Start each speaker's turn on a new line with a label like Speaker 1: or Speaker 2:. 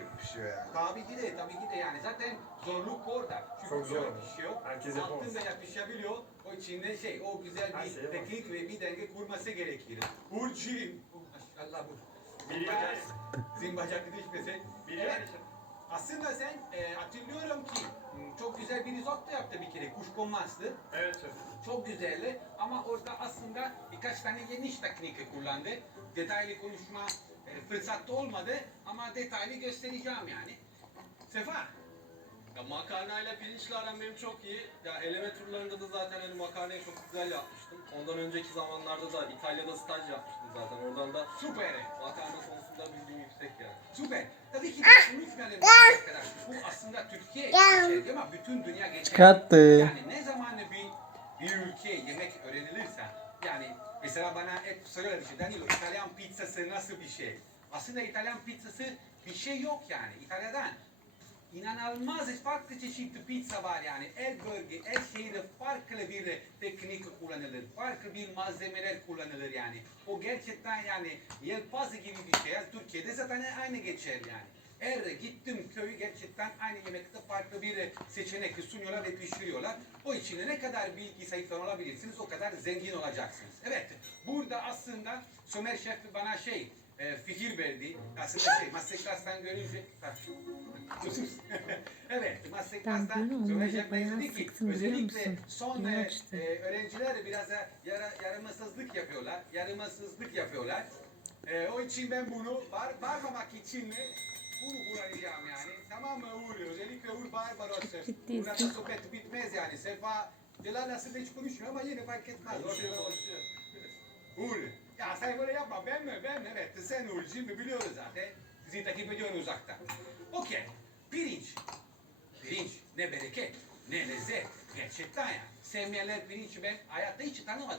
Speaker 1: değil.
Speaker 2: pişiyor yani.
Speaker 1: Tabii ki de, tabii ki de yani zaten zorluk orada. Çünkü
Speaker 3: Çok zor.
Speaker 1: şöyle pişiyor.
Speaker 3: Herkes yapamaz.
Speaker 1: Altında yapışabiliyor. O içinde şey, o güzel
Speaker 3: Her
Speaker 1: bir
Speaker 3: şey var.
Speaker 1: teknik ve bir denge kurması gerekir. Burçin. Allah bu.
Speaker 3: Biri
Speaker 1: Zimbacak, zimbacak düşmesin.
Speaker 3: Biri
Speaker 1: Evet. Aslında sen e, hatırlıyorum ki çok güzel bir risotto yaptı bir kere kuşkonmazdı.
Speaker 3: Evet şef.
Speaker 1: Çok güzeldi ama orada aslında birkaç tane geniş teknik kullandı. Detaylı konuşma e, fırsatı olmadı ama detaylı göstereceğim yani. Sefa,
Speaker 4: Ya makarnayla pirinçle aram benim çok iyi. Ya eleme turlarında da zaten hani makarnayı çok güzel yapmıştım. Ondan önceki zamanlarda da İtalya'da staj yapmıştım zaten. Oradan da
Speaker 1: süper,
Speaker 4: makarna konusunda bilgim yüksek yani.
Speaker 1: süper. Tabii ki de unutmayalım arkadaşlar. Bu aslında Türkiye geçerli ama bütün dünya geçerli.
Speaker 5: Çıkarttı.
Speaker 1: Yani ne zaman bir, bir ülke yemek öğrenilirse yani mesela bana hep soruyorlar işte Danilo İtalyan pizzası nasıl bir şey? Aslında İtalyan pizzası bir şey yok yani İtalya'dan. İnanılmaz farklı çeşitli pizza var yani. Her bölge, her şehirde farklı bir teknik kullanılır. Farklı bir malzemeler kullanılır yani. O gerçekten yani yelpaze gibi bir şey. Türkiye'de zaten aynı geçer yani. Her gittim köyü gerçekten aynı yemekte farklı bir seçenek sunuyorlar ve pişiriyorlar. O için de ne kadar bilgi sahipleri olabilirsiniz o kadar zengin olacaksınız. Evet burada aslında Somer Şef bana şey e, fikir verdi. Aslında şey Masterclass'tan görünce... evet Somer
Speaker 6: onları
Speaker 1: Şef
Speaker 6: bayağı
Speaker 1: dedi ki özellikle son e, e, öğrenciler biraz da yara, yarımsızlık yapıyorlar. Yarımsızlık yapıyorlar. E, o için ben bunu var, bağırmamak için de bunu kullanacağım yani. Tamam mı Uğur? Özellikle Uğur Barbaros.
Speaker 6: ciddisin.
Speaker 1: Burada sohbet bitmez yani. Sefa Celal aslında hiç konuşmuyor ama yine fark etmez. Uğur. Ya sen böyle yapma. Ben mi? Ben mi? Evet. Sen Uğur'cum biliyoruz zaten. Sizi takip ediyorum uzaktan. Okey. Pirinç. Pirinç ne bereket, ne lezzet. Gerçekten ya. Sevmeyenler pirinç ben hayatta hiç tanımadım.